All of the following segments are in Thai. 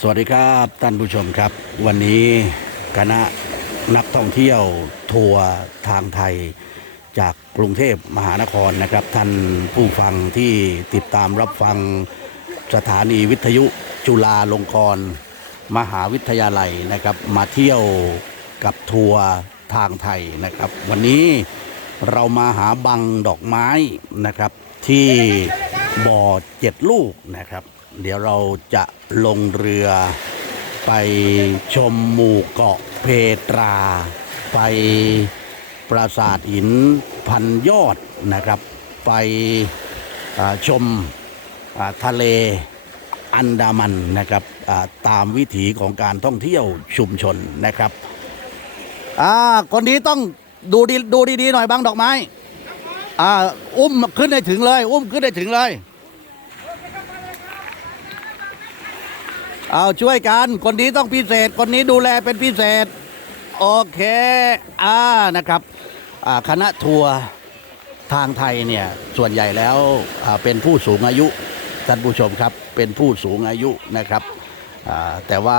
สวัสดีครับท่านผู้ชมครับ วันนี้คณะนักท่องเที่ยวทัวร์ทางไทย จากกรุงเทพมหานครนะครับ ท่านผู้ฟังที่ติดตามรับฟังสถานีวิทยุจุฬาลงกรณ์มหาวิทยาลัยนะครับ มาเที่ยวกับทัวร์ทางไทยนะครับ วันนี้เรามาหาบังดอกไม้นะครับที่บ่อเจ็ดลูกนะครับ เดี๋ยวเราจะลงเรือไปชมหมู่เกาะเพตรา ไปปราสาทหินพันยอดนะครับ ไปชมทะเลอันดามันนะครับตามวิถีของการท่องเที่ยวชุมชนนะครับอ่าคนนี้ต้องดูดีดูดีๆหน่อยบางดอกไม้อ่าอุ้มขึ้นได้ถึงเลย อุ้มขึ้นได้ถึงเลย เอาช่วยกัน คนนี้ต้องพิเศษ คนนี้ดูแลเป็นพิเศษ โอเค อ่านะครับคณะทัวร์ทางไทยเนี่ย ส่วนใหญ่แล้วเป็นผู้สูงอายุท่านผู้ชมครับ เป็นผู้สูงอายุนะครับ แต่ว่า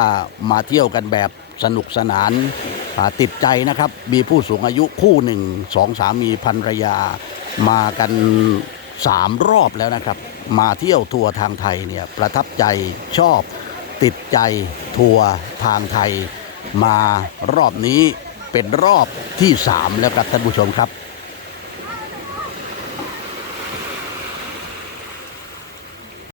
มาเที่ยวกันแบบสนุกสนานติดใจนะครับ มีผู้สูงอายุคู่หนึ่งสองสามีภรรยา มากันสามรอบแล้วนะครับ มาเที่ยวทัวร์ทางไทยเนี่ยประทับใจชอบ ติดใจทัวร์ทางไทยมารอบนี้เป็นรอบที่ 3 แล้วครับท่านผู้ชมครับ